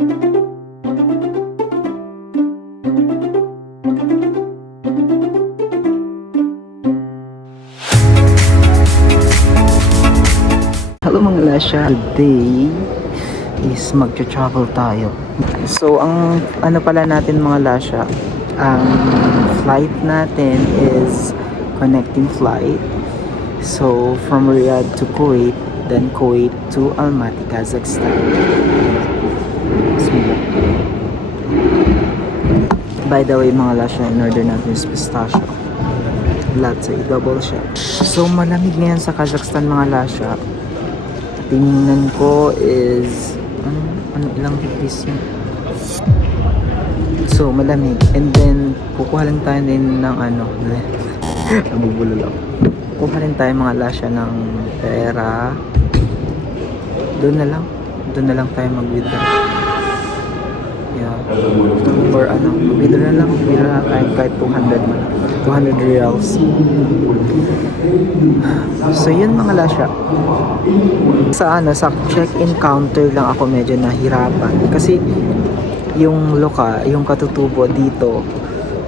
Hello mga Lasha, today is magcha-travel tayo. So ang ano pala natin mga Lasha, ang flight natin is connecting flight. So from Riyadh to Kuwait, then Kuwait to Almaty, Kazakhstan. By the way mga Lasha, in order natin is pistachio latte, double shot. So malamig ngayon sa Kazakhstan mga Lasha. Tingnan ko is ilang degrees yun. So malamig, and then kukuha lang tayo din ng nabubulol ako. Kukuha rin tayo mga Lasha ng pera. Doon na lang tayo mag-withdraw. Yeah. Or mag-withdraw na lang. Withdraw na tayo kahit 200 reals. So yun mga Lasha. Sa check-in counter lang ako medyo nahirapan kasi yung katutubo dito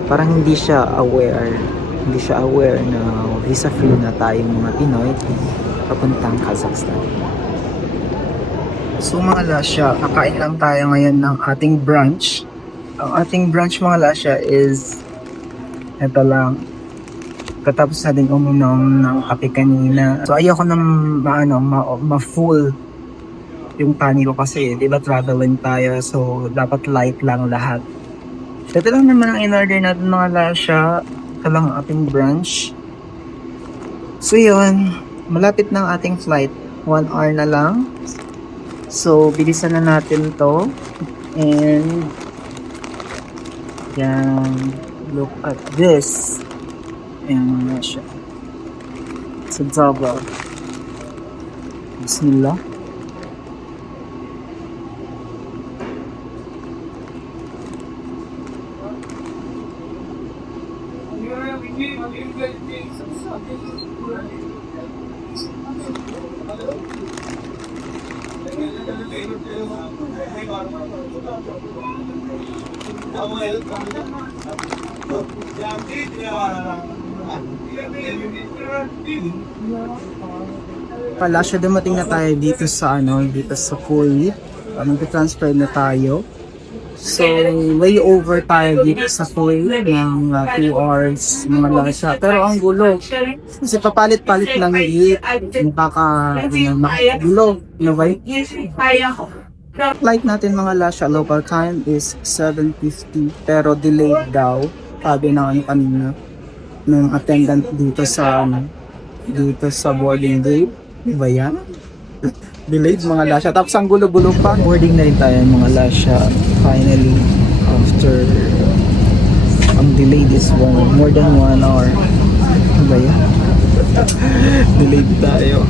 parang hindi siya aware na visa free na tayong mga Pinoy papuntang Kazakhstan. So mga Lasha, kakain lang tayo ngayon ng ating brunch. Ang ating brunch mga Lasha is ito lang. Katapos natin uminom ng kape kanina. So ayoko nang ma-full yung tummy ko kasi di ba traveling tayo, so dapat light lang lahat. Ito lang naman ang in-order natin mga Lasha. Ito lang ang ating brunch. So yun, malapit na ang ating flight. 1 hour na lang. So bilisan na natin to. And yan, look at this. Ayan na siya. Sa Java. Bismillah. Lasha, dumating na tayo dito sa Kuwait. Mag-transfer na tayo. So way over tayo dito sa Kuwait ng 2 hours mga Lasha. Pero ang gulo kasi papalit-palit lang yung gulo, no ba? Flight natin mga Lasha, local time is 7:50 pero delayed daw. Sabi ng kanina ng attendant dito sa boarding gate. Diba yan? Delayed mga Lasha. Tapos ang gulo-gulo pa. Boarding na rin tayo mga Lasha. Finally, after ang delayed is more than 1 hour. Diba yan? Delayed tayo.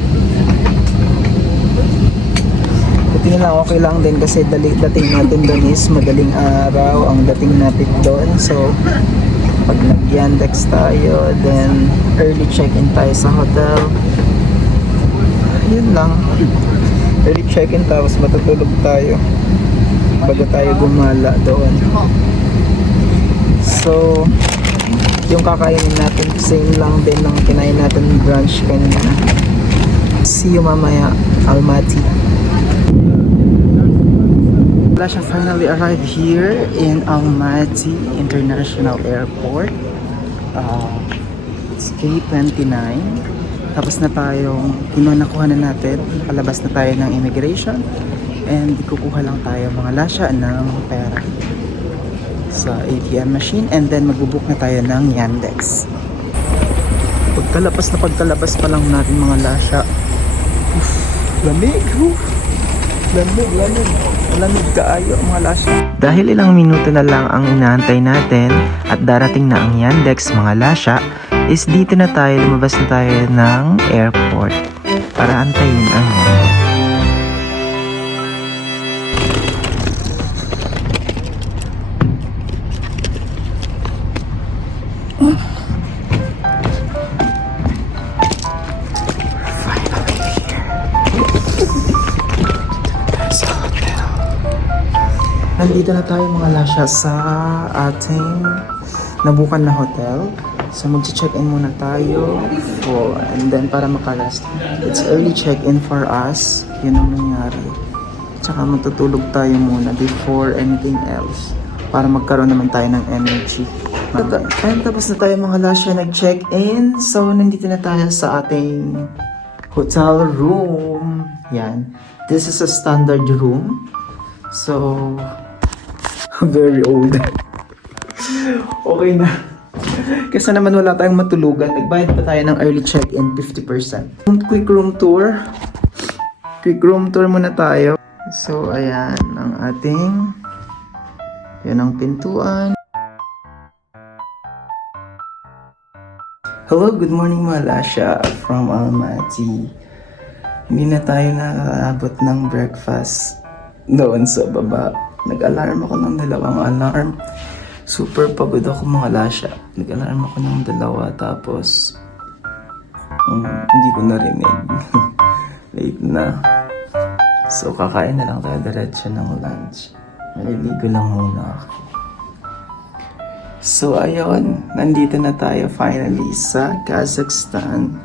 Buti na lang, okay lang din kasi dating natin doon is madaling araw ang dating natin doon. So pag nag-Yandex tayo, then early check-in tayo sa hotel. Yun lang. Early check-in tapos matutulog tayo bago tayo gumala doon. So yung kakainin natin same lang din ng kinain natin brunch kanina. See you mamaya, Almaty. Lasha finally arrived here in Almaty International Airport. It's K29. Tapos na tayong nakuha na natin. Palabas na tayo ng immigration. And kukuha lang tayo mga Lasha ng pera sa ATM machine. And then magbubook na tayo ng Yandex. Pagkalabas pa lang natin mga Lasha. Lamig. Lamig kaayo mga Lasha. Dahil ilang minuto na lang ang inaantay natin at darating na ang Yandex mga Lasha, is dito na tayo, lumabas na tayo ng airport para antayin ang Yandex. Nandito na tayo mga lasya sa ating nabukan na hotel. So mag-check-in muna tayo and then para makarest. It's early check-in for us. Yun ang nangyari. Tsaka matutulog tayo muna before anything else para magkaroon naman tayo ng energy. And tapos na tayo mga lasya nag-check-in. So nandito na tayo sa ating hotel room. Yan. This is a standard room. So, very old. Okay na. Kasi naman wala tayong matulugan. Nagbayad pa tayo ng early check-in, 50%. Quick room tour. Quick room tour muna tayo. So, ayan ang ating... Yan ang pintuan. Hello, good morning mga lasya from Almaty. Hindi na tayo nakaabot ng breakfast doon sa baba. Nag-alarm ako ng 2 alarm. Super pagod ako mga lasya. Nag-alarm ako ng 2 tapos hindi ko narinig. Late na. So kakain na lang tayo diretso ng lunch. Maliligo lang muna ako. So ayun, nandito na tayo finally sa Kazakhstan.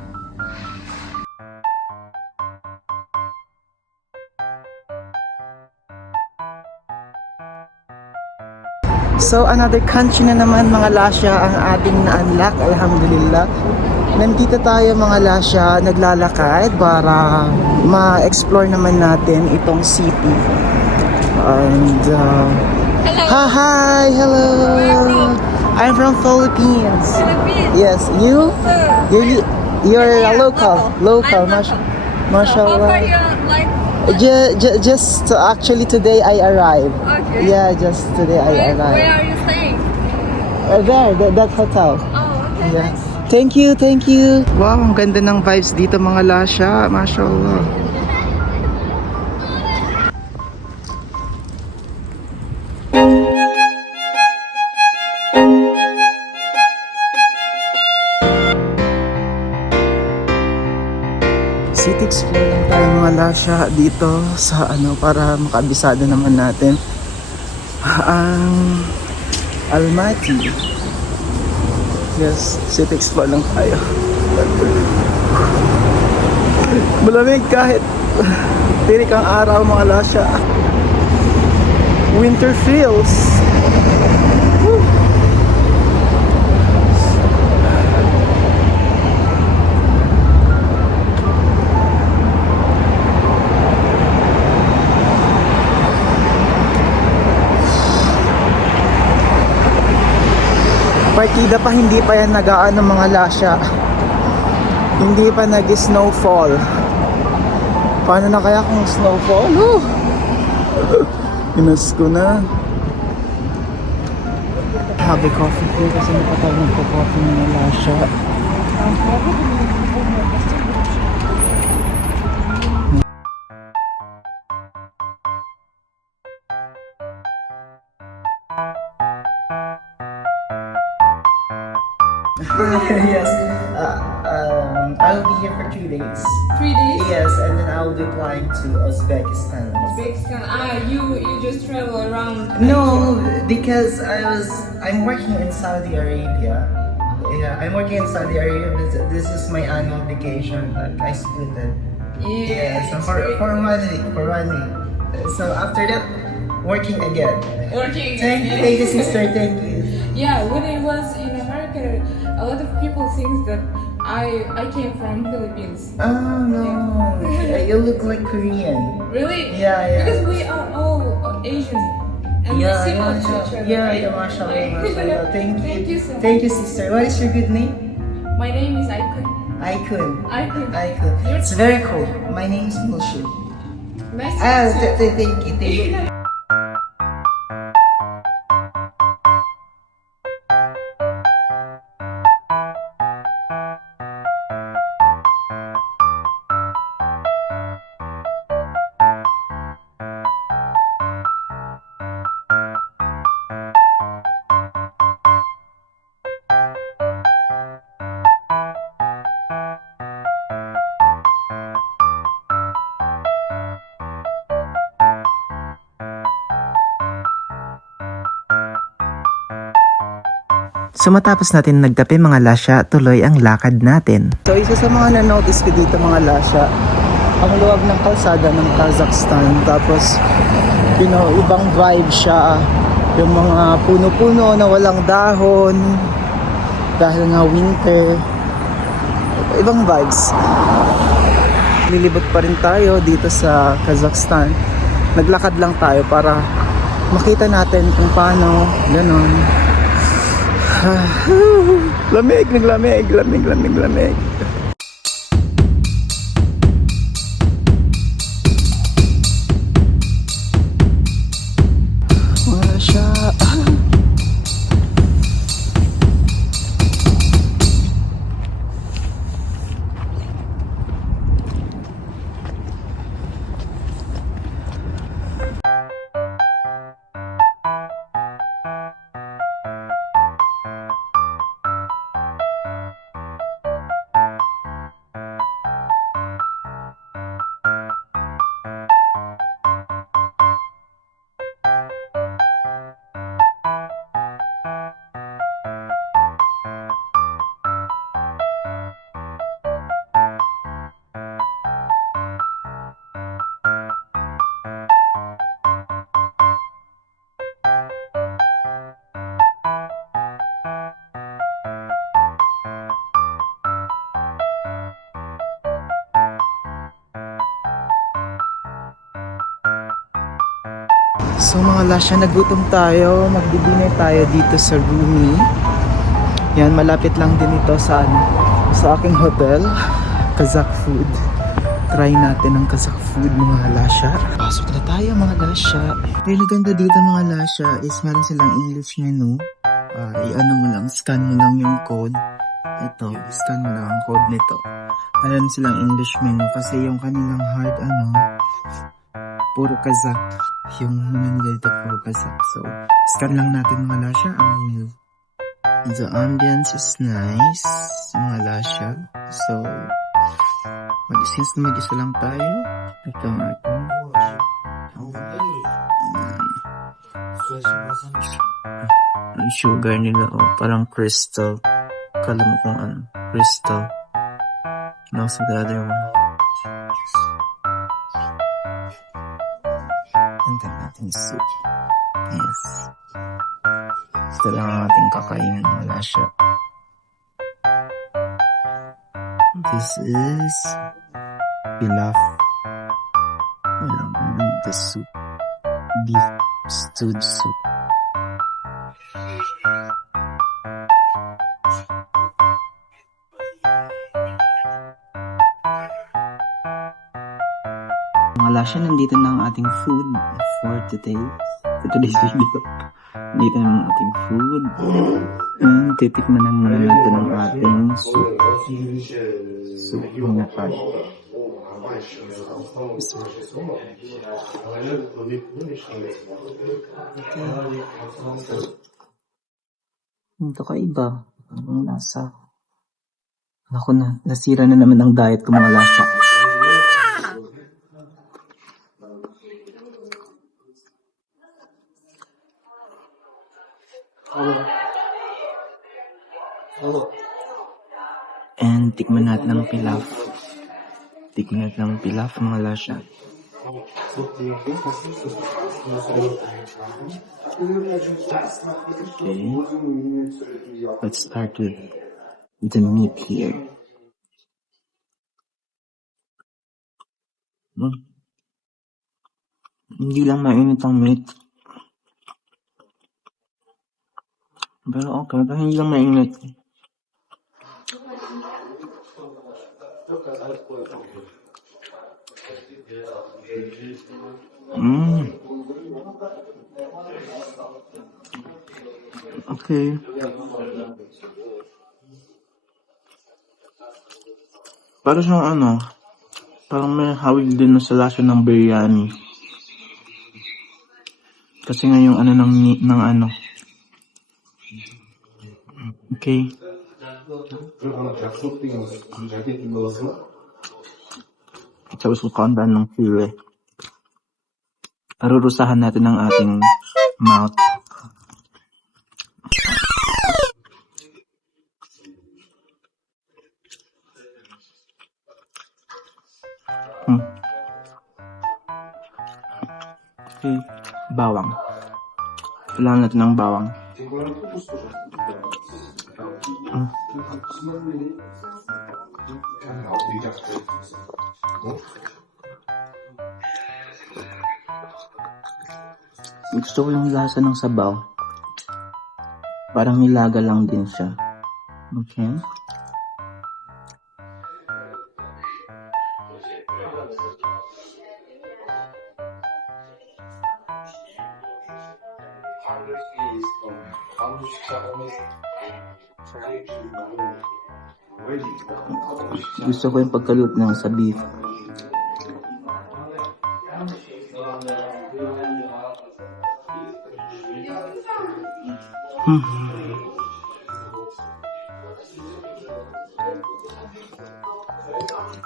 So another country na naman mga lasya ang ating na-unlock, alhamdulillah. Nandito tayo mga lasya, naglalakad para ma-explore naman natin itong city. And hi, hello. I'm from Philippines. Yes, you? You're a local, mashallah. Just actually today I arrived. Okay. Yeah, just today I arrived. Where are you staying? There, that hotel. Oh, okay. Yeah. Thank you. Wow, ang ganda ng vibes dito mga lasya. Mashallah. City explore lang tayo mga lasya dito sa para makabisado naman natin ang Almaty. Yes, city explore lang tayo. Malamig kahit tirik ang araw mga lasya. Winter feels. Woo! Partida pa, hindi pa yan nagaan ng mga lasya. Hindi pa nag-snowfall. Paano na kaya kung snowfall? Inas ko na. Have a coffee here kasi napatag nagpo-coffee ng mga lasya. Yes. I'll be here for 3 days. 3 days? Yes, and then I'll be flying to Uzbekistan. Uzbekistan. You just travel around. No, because I'm working in Saudi Arabia. Yeah, I'm working in Saudi Arabia. This is my annual vacation. I split it. Yeah. So for 1 week, So after that, working again. Working. Thank you, sister. Thank you. Yeah, when I was in America, a lot of people think that I came from Philippines. Oh no, you look like Korean. Really? Yeah. Because we are all Asian. And we similar to each other. Yeah, mashallah. Thank you. So much. Thank you, sister. What is your good name? My name is Aikun. Aikun. Aikun. It's very cool. My name is Mulshid. Nice to meet you. Thank you. So matapos natin nagkape mga lasya, tuloy ang lakad natin. So isa sa mga na-notice ko dito mga lasya, ang luwag ng kalsada ng Kazakhstan. Tapos, ibang vibe siya. Yung mga puno-puno na walang dahon. Dahil nga winter. Ibang vibes. Lilibot pa rin tayo dito sa Kazakhstan. Naglakad lang tayo para makita natin kung paano. Ganon. Lamig. Wala siya. So mga lasya, nagutom tayo. Magdi-dinner tayo dito sa Rumi. Yan, malapit lang din ito sa aking hotel. Kazakh food. Try natin ang Kazakh food mga lasya. Pasok na tayo mga lasya. Pero ganda dito mga lasya is meron silang English menu. I-ano mo lang, scan mo lang yung code. Ito, scan mo lang ang code nito. Meron silang English menu kasi yung kanilang heart puro Kazakh. Yung menu dito puro Kazakh. So, scan lang natin mga lasya ang menu. The ambience is nice, mga lasya. So, since na mag-isa lang tayo, ito ang ating ang sugar nila, parang crystal. Kala mo kung ano, crystal. Now, so the other one. Hintay natin soup. Yes. Ito lang ang ating kakainin, wala siya. This is pilaf. The soup. Beef stewed soup. Mga lasya, nandito na ang ating food for today's video. Nandito na ang ating food. Titikman na muna natin ang ating soup. Soup muna tayo. Ito kaiba. Ang lasa. Ako na, nasira na naman ang diet ko mga lasya. And tikman natin ang pilaf. Tikman natin ang pilaf mga lasya. Okay. Let's start with the meat here. Hindi lang mainit ang meat. Pero okay, pero hindi lang mainit. Okay. Para siyang parang may hawig din na sa lasa ng biryani. Kasi nga yung ng Okay. Tapos kukauntaan ng puree. Arurusahan natin ang ating mouth. Okay. Bawang. Kailangan natin ng bawang. Gusto ko yung lasa ng sabaw. Parang nilaga lang din siya. Okay. Gusto ko yung pagkalut ng sa beef.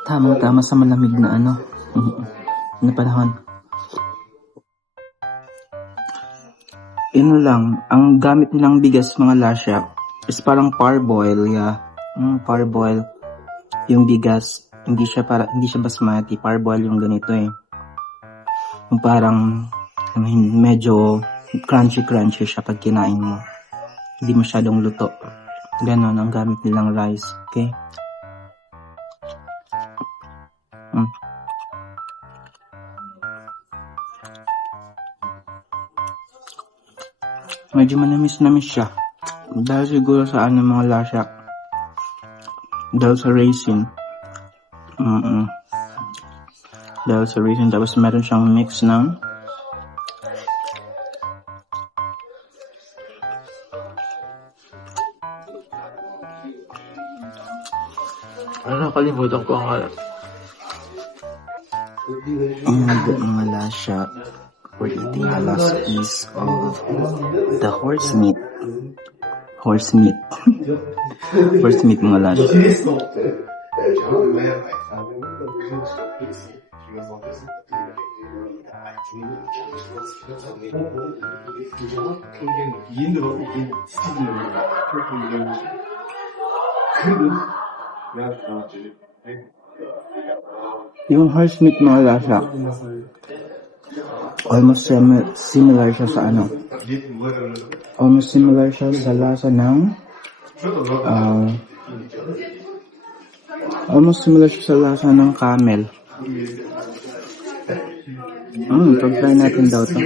Tamang-tama sa malamig na na panahon. Yun lang, ang gamit nilang bigas mga lasya is parang parboil, yeah. Parboil yung bigas, hindi siya basmati, parboil yung ganito eh. Yung parang medyo crunchy siya pag kinain mo. Hindi masyadong luto. Ganon ang gamit nilang rice, okay? Medyo manamis siya. Dahil siguro sa mga lasya. Dahil sa raisin. Dahil sa raisin. Tapos meron siyang mix ng nakalimutan ko ang alam. Mga lasya. We're eating the last piece of the horse meat. Horse meat mga lasya. Yung horse meat mga lasya, almost similar siya sa almost similar siya sa lasa ng camel. Pag-try natin daw to.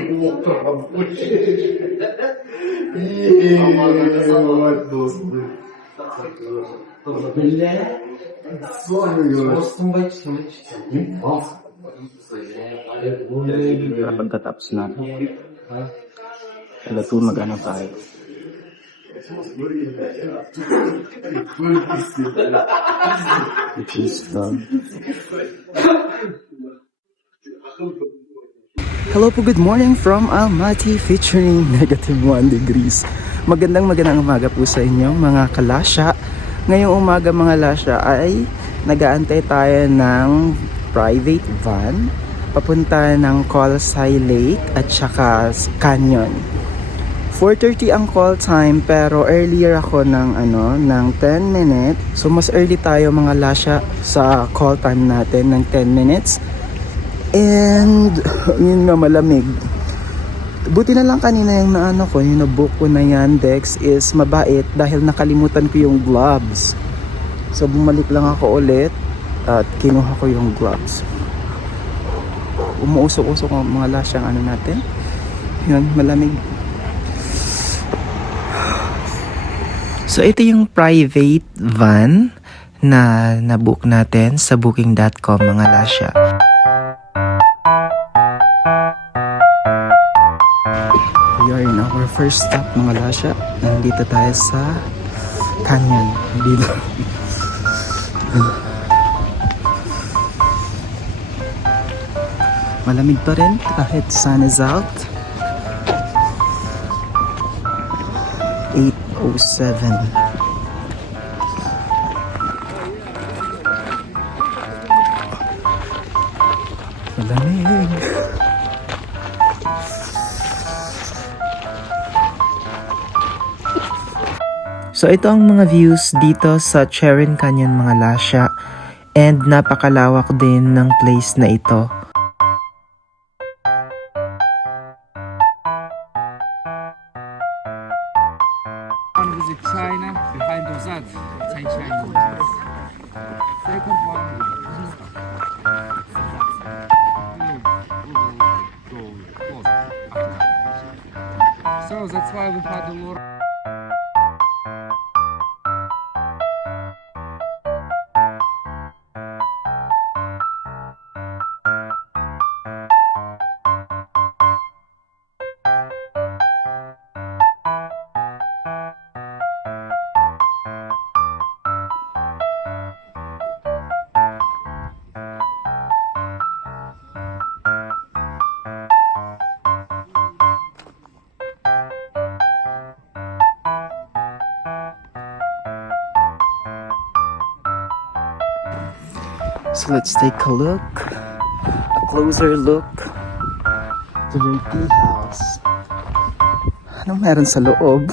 Pagkatapos natin ito mag-ano tayo. Which is Hello po, good morning from Almaty featuring -1 degrees. Magandang umaga po sa inyo mga kalasya. Ngayong umaga mga lasya ay nag-aantay tayo ng private van papunta ng Colsay Lake at saka Canyon. 4:30 ang call time pero earlier ako ng 10 minutes. So mas early tayo mga lasya sa call time natin ng 10 minutes. And yun nga, malamig. Buti na lang kanina yung yung nabook ko na Yandex is mabait dahil nakalimutan ko yung gloves. So bumalik lang ako ulit at kinuha ko yung gloves. Umuusok-usok ang mga lasyang natin. Yun, malamig. So ito yung private van na nabook natin sa booking.com mga lasya. We are in our first stop mga lasya. Nandito tayo sa Canyon. Dito. Malamig pa rin kahit sun is out. 8:07. Malamig. So ito ang mga views dito sa Cherin Canyon mga lasya. And napakalawak din ng place na ito. it China. Behind of that, China. Second one, go close. So that's why we had a lot. So let's take a look, a closer look to their tea house. Ano meron sa loob?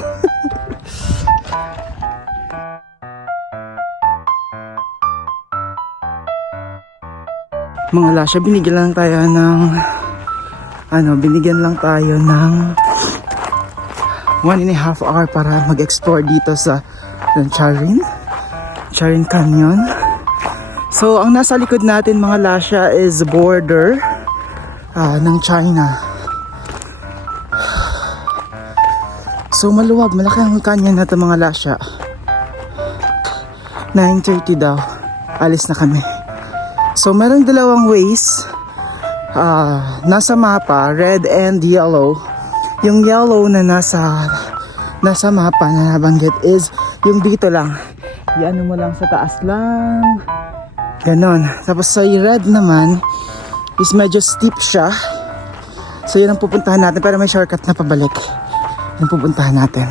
Mga lasya, binigyan lang tayo ng 1.5 hour para mag-explore dito sa Charin Canyon. So, ang nasa likod natin mga lasya is border ng China. So, maluwag, malaki ang canyon na ito mga lasya. 9:30 daw, alis na kami. So, meron dalawang ways. Nasa mapa, red and yellow. Yung yellow na nasa mapa na nabanggit is yung dito lang. Iano mo lang sa taas lang. Ganon. Tapos sa red naman is medyo steep siya. So yun ang pupuntahan natin. Pero may shortcut na pabalik. Yung pupuntahan natin.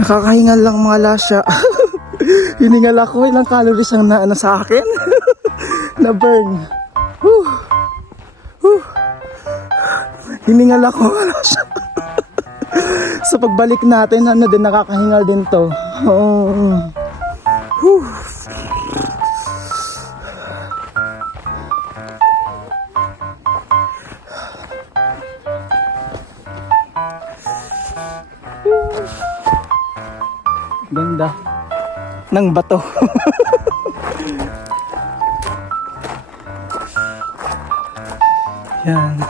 Nakakahingal lang mga lasya. Hiningal ako, ilang calories ang naano sa akin. Na burn. Hiningal ako mga lasya. Sa pagbalik natin, din nakakahingal din to. Ganda ng bato. Yan.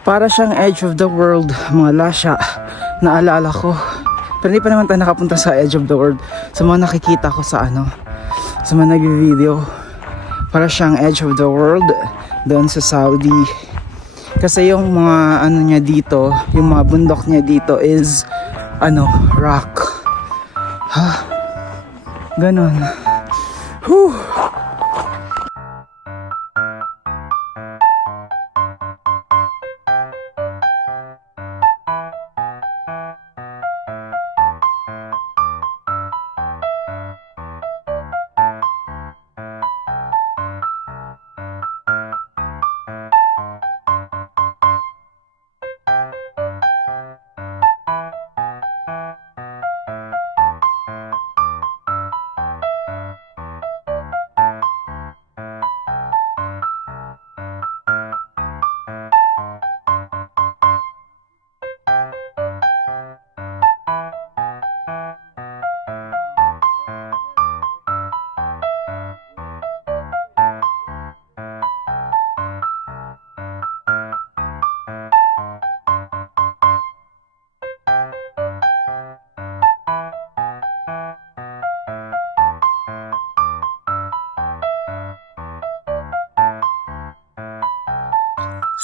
Para siyang edge of the world, mga lasya, naalala ko. Pero hindi pa naman tayo nakapunta sa edge of the world. Sa mga nakikita ko sa sa mga nag-video, para siyang edge of the world doon sa Saudi. Kasi yung mga niya dito, yung mga bundok niya dito is rock. Ganon.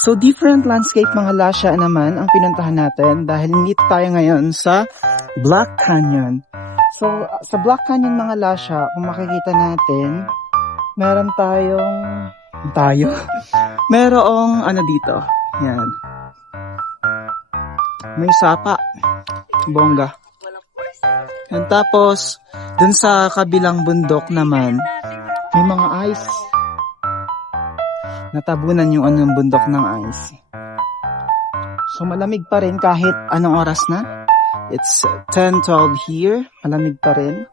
So different landscape mga lasya naman ang pinuntahan natin dahil nandito tayo ngayon sa Black Canyon. So, sa Black Canyon mga lasya, kung makikita natin, meron tayo, merong ano dito, yan, may sapa, bongga. And tapos, dun sa kabilang bundok naman, may mga ice. Natabunan yung anong bundok ng ice. So malamig pa rin kahit anong oras na. It's 10:12 here. Malamig pa rin.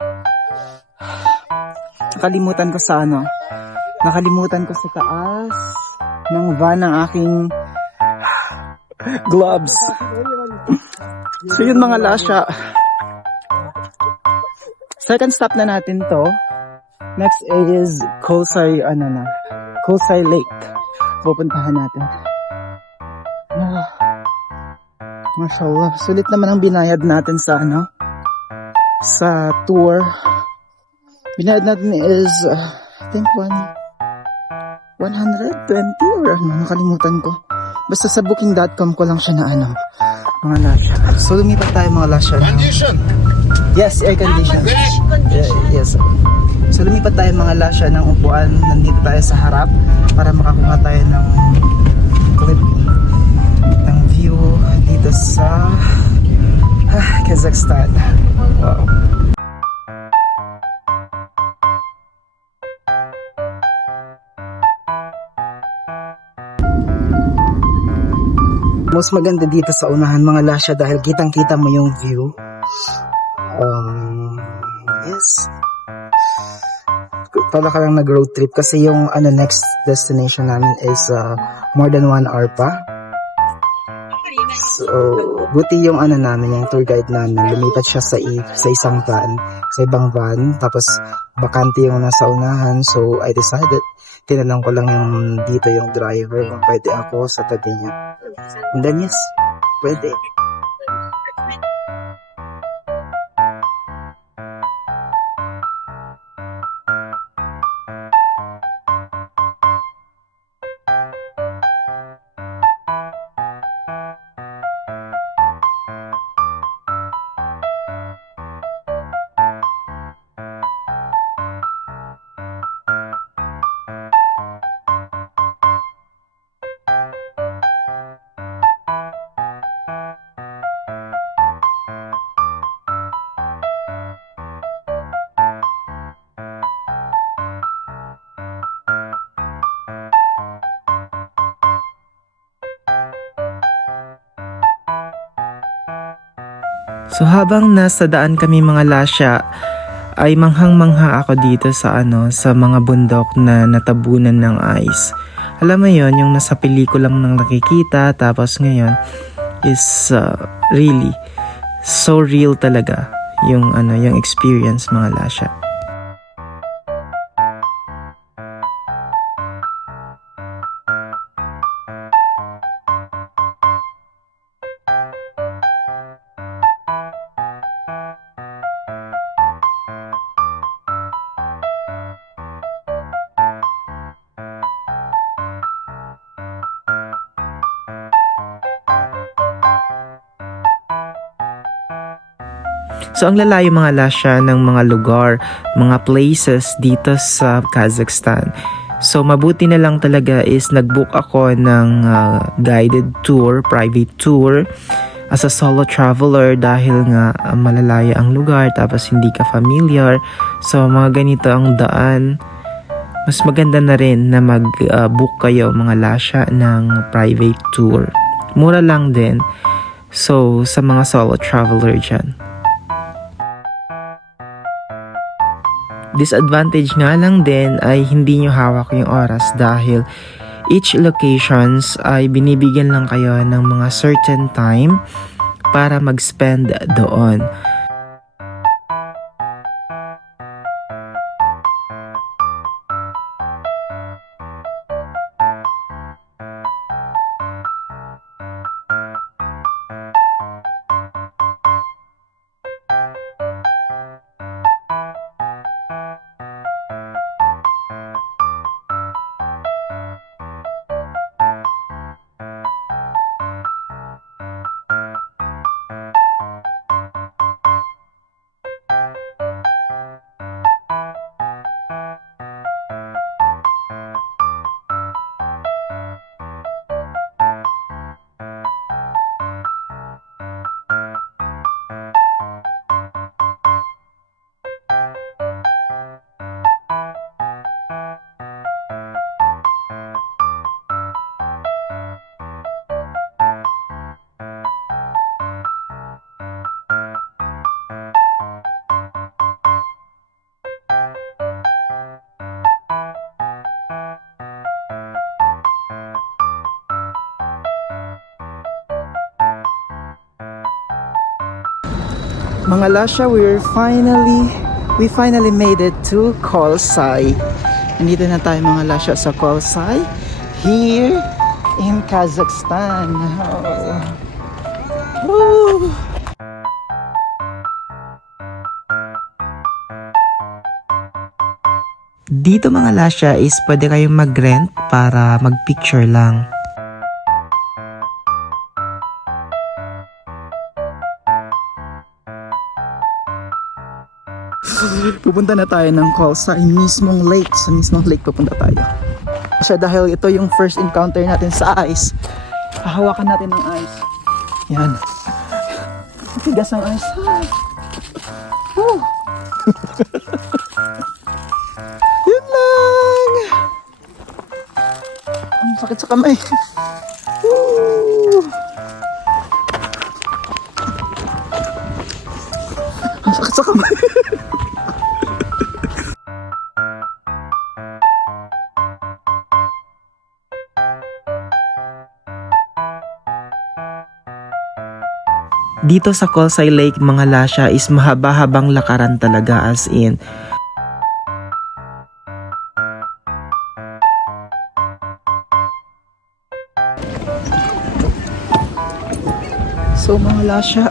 Nakalimutan ko sa taas ng van ng aking gloves. So yun mga lasya. Second stop na natin to. Next is Kosai Lake. Pupuntahan natin. Mashallah, sulit naman ang binayad natin sa sa tour. Binayad natin is I think 120 or nakalimutan ko. Basta sa booking.com ko lang siya na mga lasya. So lumipat tayo mga lasya. Condition. Yes, air condition. Yes. So lumipat tayo mga lasya ng upuan. Nandito tayo sa harap para makakuha tayo ng clip ng view dito sa Kazakhstan. Wow. Mas maganda dito sa unahan mga lasya dahil kitang-kita mo yung view. Yes. Para ka lang nag-road trip kasi yung next destination namin is more than 1 hour pa. So, buti yung namin, yung tour guide namin, lumipat siya sa isang van, sa ibang van, tapos bakante yung nasa unahan. So, I decided, tinanong ko lang dito yung driver kung pwede ako sa tabi niya. And then yes, pwede. So habang nasa daan kami mga lasya, ay manghang-mangha ako dito sa sa mga bundok na natabunan ng ice. Alam mo yon, yung nasa pelikulang nang nakikita, tapos ngayon is really so real talaga yung yung experience mga lasya. So ang lalayo mga lasya ng mga lugar, mga places dito sa Kazakhstan. So mabuti na lang talaga is nag-book ako ng guided tour, private tour as a solo traveler dahil nga malalaya ang lugar tapos hindi ka familiar. So mga ganito ang daan. Mas maganda na rin na mag-book kayo mga lasya ng private tour. Mura lang din. So sa mga solo traveler dyan. Disadvantage nga lang din ay hindi nyo hawak yung oras dahil each locations ay binibigyan lang kayo ng mga certain time para mag-spend doon. Mga Lasha, we finally made it to Kolsai. Nandito na tayo mga Lasha sa Kolsai, here in Kazakhstan. Oh. Woo! Dito mga Lasha is pwede kayong mag-rent para mag-picture lang. Pupunta na tayo ng Kolsai, mismong lake. Sa mismong lake pupunta tayo. Kasi dahil ito yung first encounter natin sa ice, hahawakan natin ng ice. Yan. Matigas ang ice. Woo! Yun lang. Ang sakit sa kamay. Woo! Ang sakit sa kamay. Dito sa Kolsai Lake mga Lasha is mahaba-habang lakaran talaga, as in. So mga Lasha,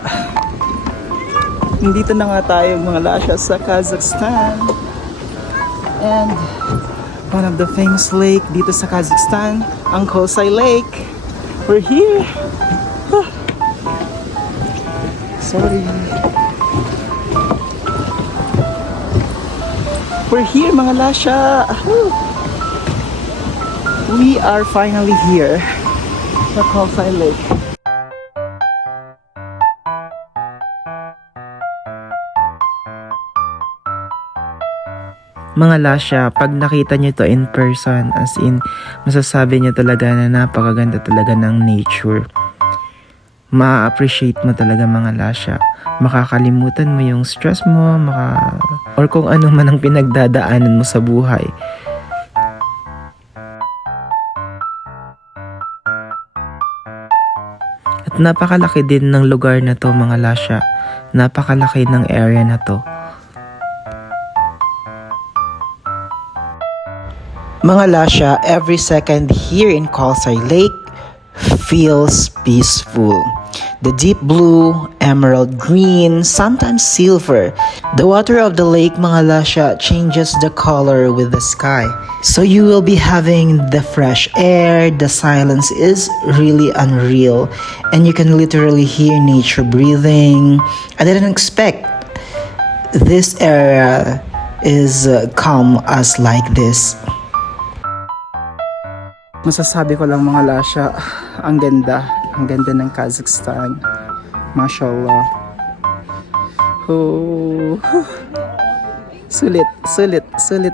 nandito na nga tayo mga Lasha sa Kazakhstan. And one of the famous lake dito sa Kazakhstan, ang Kolsai Lake. We're here. Sorry. We're here mga Lasha. We are finally here sa Kolsai Lake. Mga Lasha, pag nakita nyo to in person, as in, masasabi nyo talaga na napakaganda talaga ng nature. Ma-appreciate mo talaga mga Lasha. Makakalimutan mo yung stress mo, or kung ano man ang pinagdadaanan mo sa buhay. At napakalaki din ng lugar na to mga Lasha. Napakalaki ng area na to. Mga Lasha, every second here in Kolsai Lake feels peaceful. The deep blue, emerald green, sometimes silver. The water of the lake, mga Lasha, changes the color with the sky. So you will be having the fresh air, the silence is really unreal, and you can literally hear nature breathing. I didn't expect this area is calm as like this. Masasabi ko lang mga Lasha, ang ganda ng Kazakhstan. Mashallah. Oh. Sulit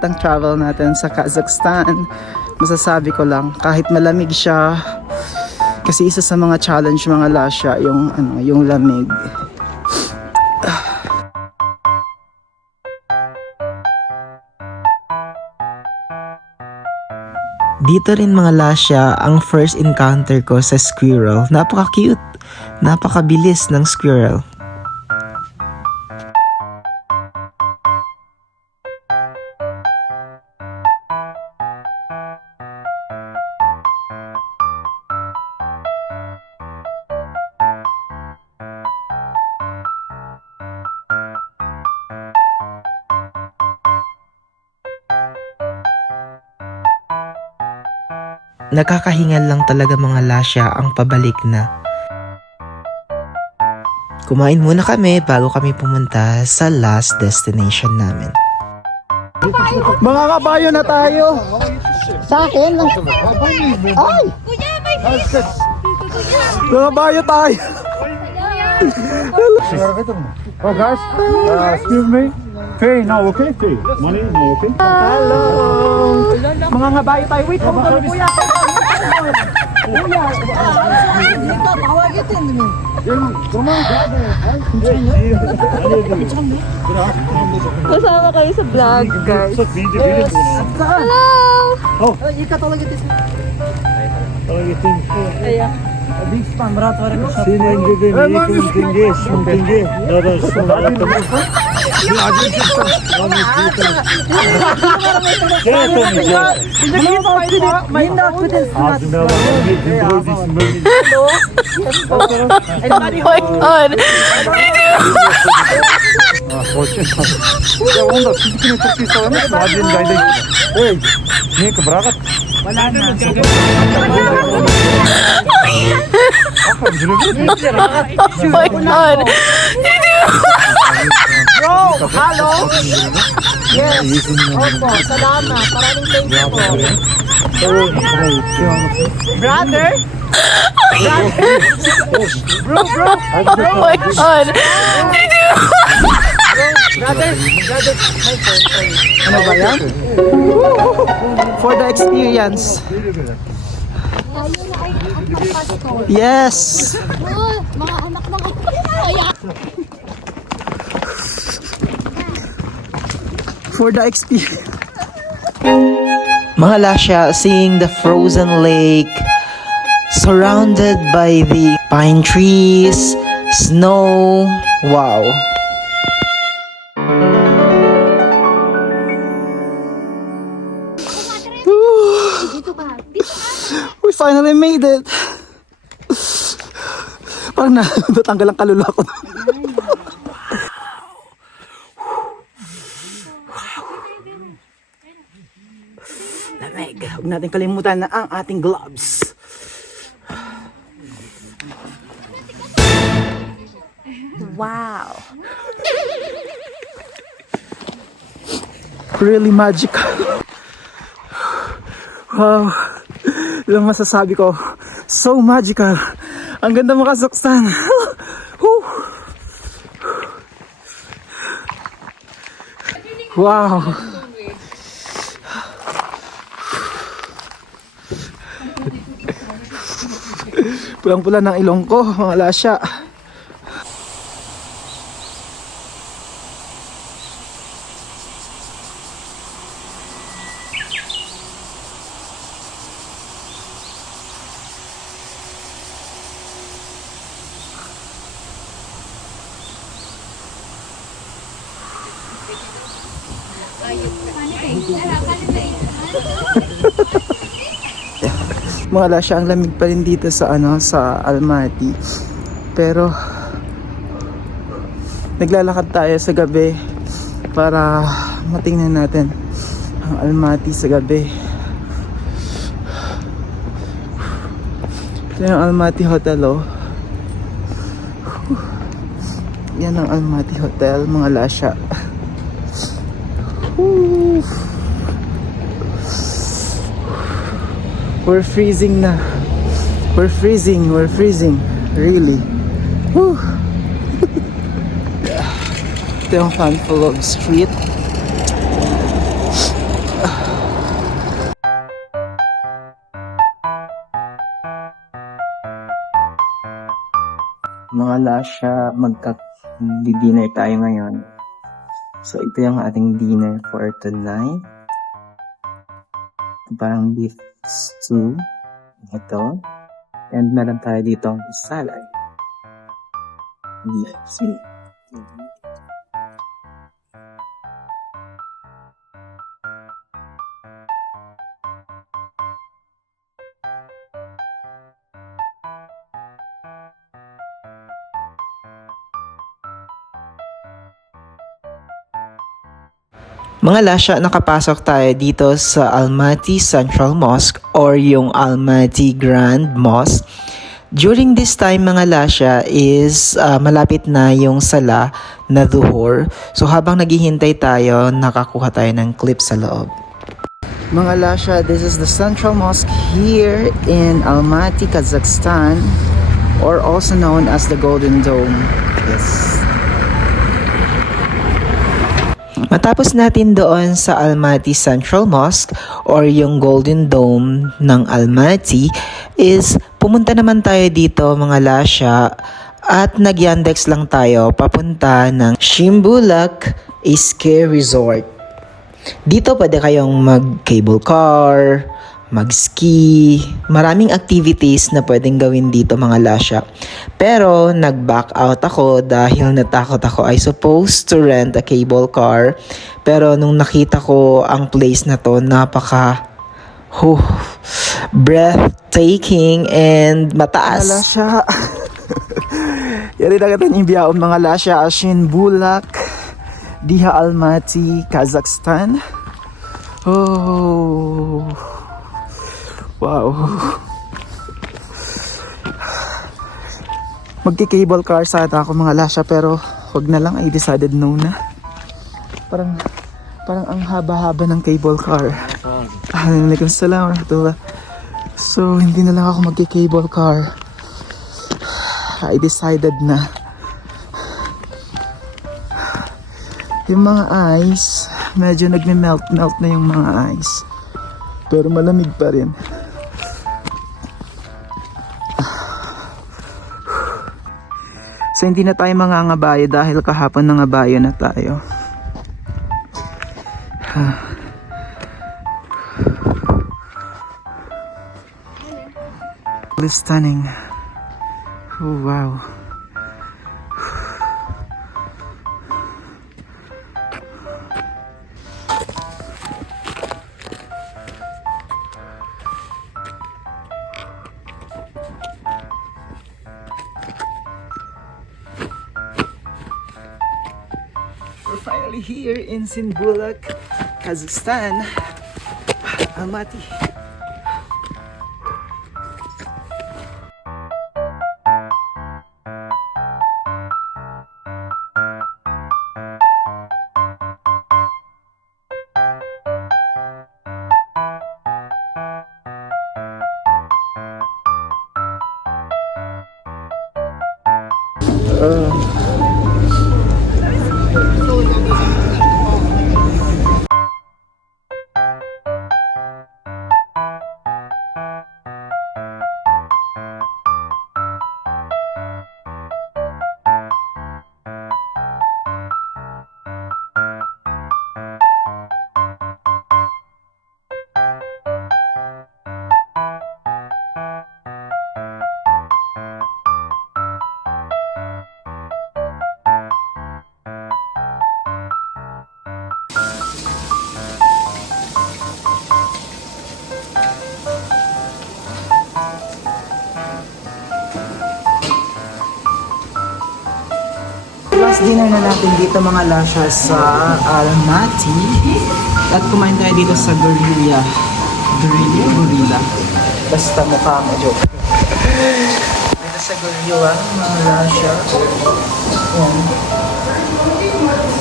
ang travel natin sa Kazakhstan. Masasabi ko lang, kahit malamig siya, kasi isa sa mga challenge mga Lasha, yung lamig. Dito rin mga Lasha, ang first encounter ko sa squirrel. Napaka-cute. Napakabilis ng squirrel. Nakakahingal lang talaga mga Lasha ang pabalik na. Kumain muna kami bago kami pumunta sa last destination namin. Mga kabayo na tayo. Sa akin lang. Ay! Mga kabayo tayo. Oh guys, excuse me. Pay now, okay? Pay. Money now, okay? Hello. Mga kabayo tayo. Wait, kung kami kuya. Kasama kayo sa vlog, guys. Hello! Oh. Ayan. Senin dediğin iyi kimsingi, şuntingi. Nada, şuntingi. Bir acil çıktım. Ağzına var. Ya onda fizikini çok iyi sağlamış mı? Acil gayda. Hey, niye ki bırak? Ano ba yan? For the experience. Yes! Mga anak ng For the experience. Mga lasya, seeing the frozen lake, surrounded by the pine trees, snow, wow. We finally made it. Parang natanggal ang kaluluwa ko. Lamig. Huwag natin kalimutan na ang ating gloves. Wow. Really magical. Wow. Ilang masasabi ko. So magical. Ang ganda mo Kazakhstan. Whew. Wow. Pulang-pula ng ilong ko, mga lasya. Mga lasya, ang lamig pa rin dito sa sa Almaty. Pero naglalakad tayo sa gabi para matingnan natin ang Almaty sa gabi. Ito yung Almaty Hotel, oh. Yan ang Almaty Hotel, mga lasya. We're freezing na. We're freezing. Really. Woo. Ito yung handful of street. Mga lasya, magka-dinner tayo ngayon. So ito yung ating dinner for tonight. Parang beef stew. Ito. And meron tayo ditong salad. Beef stew. Mga lasya, nakapasok tayo dito sa Almaty Central Mosque or yung Almaty Grand Mosque. During this time mga lasya is malapit na yung sala na dhuhr. So habang naghihintay tayo, nakakuha tayo ng clip sa loob. Mga lasya, this is the Central Mosque here in Almaty, Kazakhstan, or also known as the Golden Dome. Yes. Matapos natin doon sa Almaty Central Mosque or yung Golden Dome ng Almaty is pumunta naman tayo dito mga lasya at nag-Yandex lang tayo papunta ng Shimbulak Ski Resort. Dito pwede kayong mag-cable car, mag-ski, maraming activities na pwedeng gawin dito mga lasya. Pero nag-back out ako dahil natakot ako. I supposed to rent a cable car. Pero nung nakita ko ang place na to, breathtaking and mataas. Mga lasya. Yari na kita yung biyaon mga lasya. Ashin Bulak, Diha Almaty, Kazakhstan. Oh, wow. Magki-cable car sana ako mga lasya, pero wag na lang, I decided no na. Parang ang haba-haba ng cable car. Alaikum salam warahmatullah. So hindi na lang ako magki-cable car. I decided na. Yung mga ice, medyo nagme-melt na yung mga ice. Pero malamig pa rin. So hindi na tayo mangangabayo dahil kahapon nangabayo na tayo. It's stunning. Oh, wow. We're finally here in Sinbulak, Kazakhstan, Almaty. Last dinner na natin dito mga lasya sa Almaty. At kumain tayo dito sa Gorilla. Gorilla. Basta mukha mo, joke. Dito sa Gorilla, mga lasya. Yan.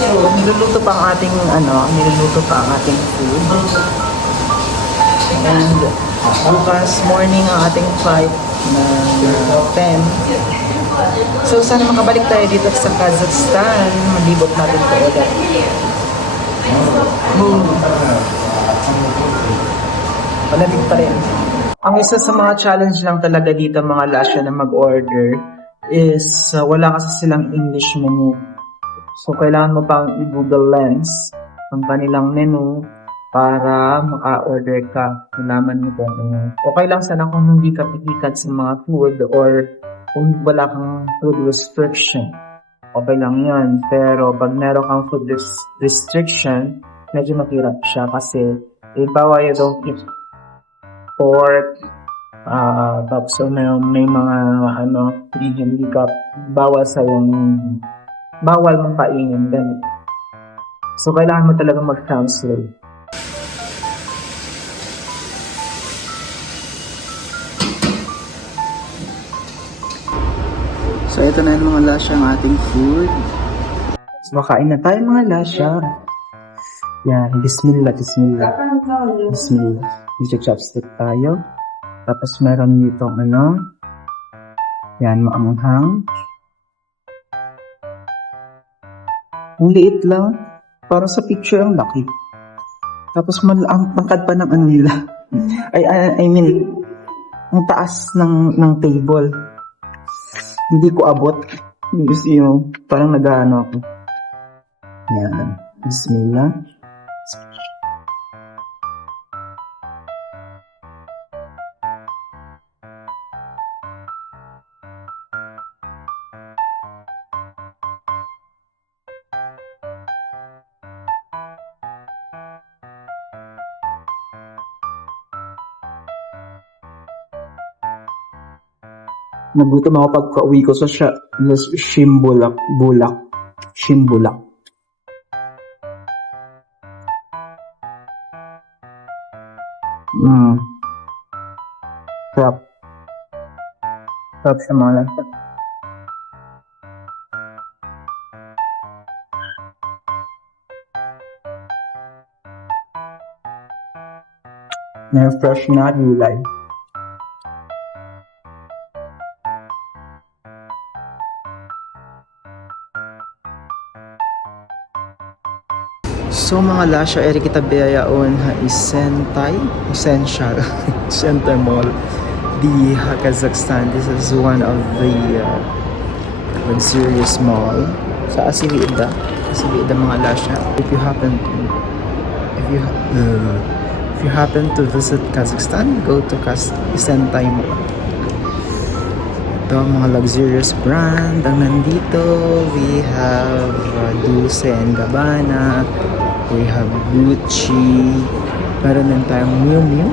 So, niluluto pa ang ating food. And bukas morning ang ating flight na 10. So sana makabalik tayo dito sa Kazakhstan. Malibot natin ito ulit. Malamig pa rin. Ang isa sa mga challenge lang talaga dito mga lasya na mag-order is wala kasi silang English menu. So kailangan mo pang i-Google Lens ang kanilang menu para maka-order ka. Malaman mo kung okay lang sana kung hindi ka pikikat sa mga food or kung wala kang food restriction. Okay lang yan. Pero pag meron kang food restriction, medyo mahirap siya kasi bawa you don't eat pork, tapos may mga hindi ka bawal sa yung bawal mong kainin. Then, so kailangan mo talaga mag-translate. So ito na yung mga lasya ang ating food. So makain na tayo mga lasya. Yan, bismillah. Dito chopstick tayo. Tapos meron dito yan, maanghang. Ang liit lang. Parang sa picture ang laki. Tapos ang pangkad pa ng nila. I mean, ang taas ng table. Hindi ko abot. Parang nag-ano ako. Yan. Bismillah. Nagutom ako pagka-uwi ko sa Shimbulak. Shimbulak. Sarap. Sarap siya mga lasa. May fresh na gulay. So mga lasya, eri kita biyayaon ha Essential Center Mall di Kazakhstan. This is one of the luxurious mall sa Asiviida mga lasya. If you happen to visit Kazakhstan, go to Essential Mall. Ito mga luxurious brand ang nandito. We have Dolce & Gabbana, we have Gucci, meron din tayong Miu Miu,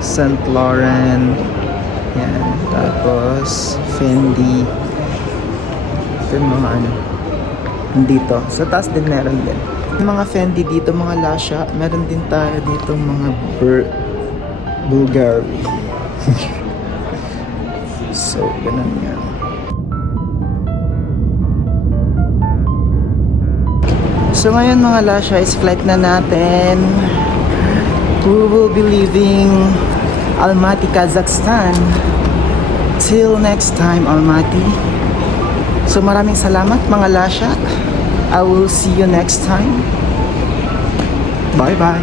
Saint Laurent, yan, tapos Fendi. Ito yung mga dito sa taas din meron din mga Fendi dito mga lasya. Meron din tayo dito mga Bulgari. So, ganun yan. So, ngayon mga lasya is flight na natin. We will be leaving Almaty, Kazakhstan. Till next time, Almaty. So, maraming salamat mga lasya. I will see you next time. Bye-bye.